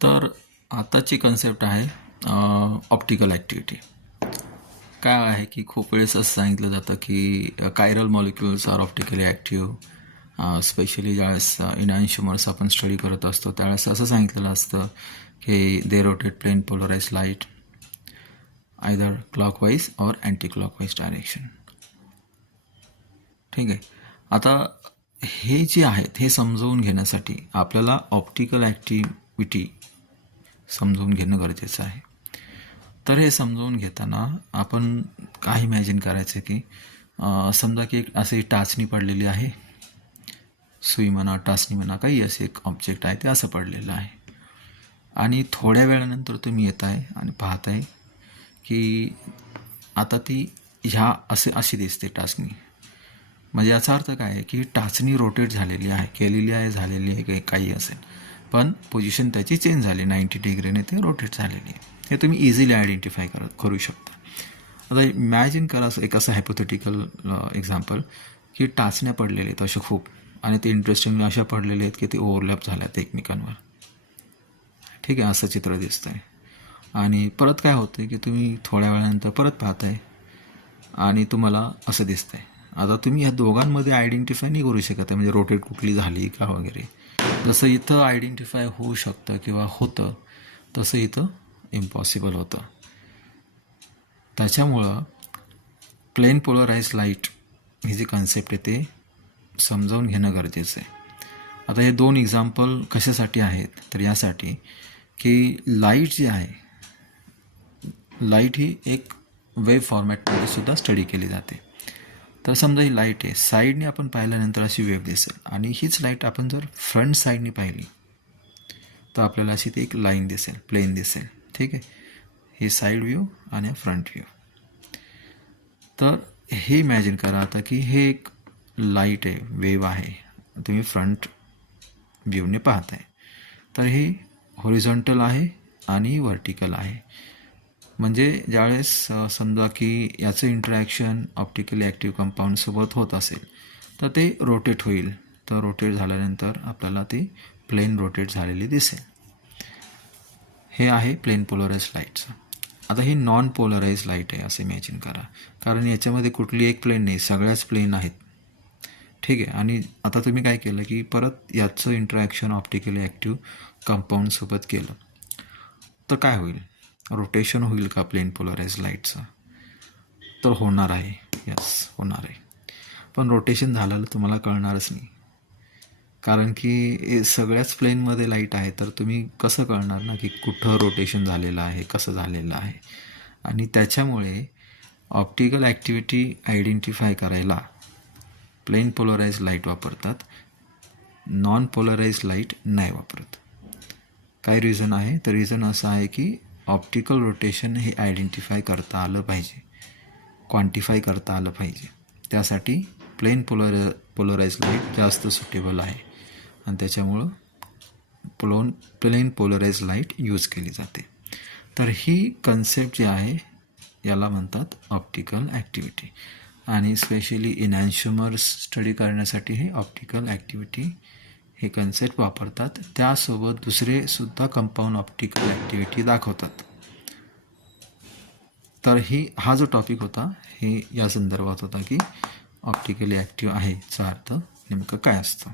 तर आताची कन्सेप्ट आहे ऑप्टिकल ॲक्टिव्हिटी काय आहे की खूप वेळेस असं सांगितलं जातं की chiral molecules are optically active specially ज्यावेळेस इनॅन्शुमर्स आपण स्टडी करत असतो त्यावेळेस असं सांगितलेलं असतं की they rotate plane polarise light either clockwise और अँटी क्लॉकवाईज डायरेक्शन ठीक आहे. आता हे जे आहेत हे समजवून घेण्यासाठी आपल्याला ऑप्टिकल ॲक्टिव्ह इक्विटी समजून घेणं गरजेचं आहे. तर हे समजून घेताना आपण काय इमॅजिन करायचं की समजा की एक अशी टाचणी पडलेली आहे. सुई म्हणा टाचणी म्हणा काही असे एक ऑब्जेक्ट आहे ते असं पडलेलं आहे. आणि थोड्या वेळानंतर तुम्ही येत आहे आणि पाहत आहे की आता ती ह्या असे अशी दिसते टाचणी. म्हणजे याचा अर्थ काय आहे की टाचणी रोटेट झालेली आहे केलेली आहे झालेली आहे काही काही असेल. पण पोझिशन त्याची चेंज झाली. नाईंटी डिग्रीने ते रोटेट झालेली आहे. हे तुम्ही इझिली आयडेंटिफाय कर करू शकता. आता इमॅजिन करा असं एक असं हायपोथेटिकल एक्झाम्पल की टाचण्या पडलेल्या आहेत अशा खूप आणि ते इंटरेस्टिंगली अशा पडलेल्या आहेत की ते ओव्हरलॅप झाल्यात एकमेकांवर. ठीक आहे असं चित्र दिसतंय. आणि परत काय होतं की तुम्ही थोड्या वेळानंतर परत पाहताय आणि तुम्हाला असं दिसतंय. आता तुम्ही या दोघांमध्ये आयडेंटिफाय नाही करू शकत आहे. म्हणजे रोटेट कुठली झाली का वगैरे. जसं इथं आयडेंटिफाय होऊ शकतं किंवा होतं तसं इथं इम्पॉसिबल होतं. त्याच्यामुळं प्लेन पोलराईज लाइट ही जी कन्सेप्ट आहे ते समजावून घेणं गरजेचं आहे. आता हे दोन एक्झाम्पल कशासाठी आहेत? तर यासाठी की लाइट जी आहे लाइट ही एक वेब फॉर्मॅटमध्ये सुद्धा स्टडी केली जाते. तर समजा ही लाइट आहे. साईडने आपण पाहिल्यानंतर अशी वेव दिसेल. आणि हीच लाइट आपण जर फ्रंट साईडने पाहिली तर आपल्याला अशी ती एक लाईन दिसेल प्लेन दिसेल. ठीक आहे? हे साईड व्ह्यू आणि फ्रंट व्ह्यू तर हे इमॅजिन करा आता की हे एक लाइट आहे वेव आहे. तुम्ही फ्रंट व्ह्यूने पाहताय. तर हे हॉरिझॉन्टल आहे आणि व्हर्टिकल आहे. म्हणजे ज्यावेळेस समजा की याचं इंटरॅक्शन ऑप्टिकली ॲक्टिव्ह कंपाऊंडसोबत होत असेल तर ते रोटेट होईल. तर रोटेट झाल्यानंतर आपल्याला ती प्लेन रोटेट झालेली दिसेल. हे आहे प्लेन पोलराइज लाईटचं आता ही नॉन पोलराइज लाइट आहे असं इमॅजिन करा. कारण याच्यामध्ये कुठली एक प्लेन नाही सगळ्याच प्लेन आहेत. ठीक आहे? आणि आता तुम्ही काय केलं की परत याचं इंटरॅक्शन ऑप्टिकली ॲक्टिव्ह कंपाऊंडसोबत केलं. तर काय होईल? रोटेशन होईल का प्लेन पोलराइज लाईटचं? तर होणार आहे. यस होणार आहे. पण रोटेशन झालेलं तुम्हाला कळणारच नाही. कारण की सगळ्याच प्लेनमध्ये लाइट आहे तर तुम्ही कसं कळणार ना की कुठं रोटेशन झालेलं आहे कसं झालेलं आहे? आणि त्याच्यामुळे ऑप्टिकल ॲक्टिव्हिटी आयडेंटिफाय करायला प्लेन पोलराइज लाइट वापरतात नॉन पोलराइज लाइट नाही वापरत. काय रिझन आहे? तर रिझन असं आहे की ऑप्टिकल रोटेशन हे आयडेंटिफाय करता आलं पाहिजे. क्वांटिफाय करता आलं पाहिजे. त्यासाठी प्लेन पोलर पोलराइज लाइट जास्त सुटेबल आहे. आणि त्याच्यामुळं plane plane polarise light use केली जाते. तर ही कन्सेप्ट जी आहे याला म्हणतात ऑप्टिकल ॲक्टिव्हिटी. आणि स्पेशली इनॅन्शुमर्स स्टडी करण्यासाठी हे ऑप्टिकल ॲक्टिव्हिटी हे कन्सेप्ट वापरतात. त्यासोबत दुसरे सुद्धा कंपाऊंड ऑप्टिकल ॲक्टिव्हिटी दाखवतात. तर ही हा जो टॉपिक होता हे या संदर्भात होता की ऑप्टिकली ॲक्टिव्ह आहे याचा अर्थ नेमकं काय असतं?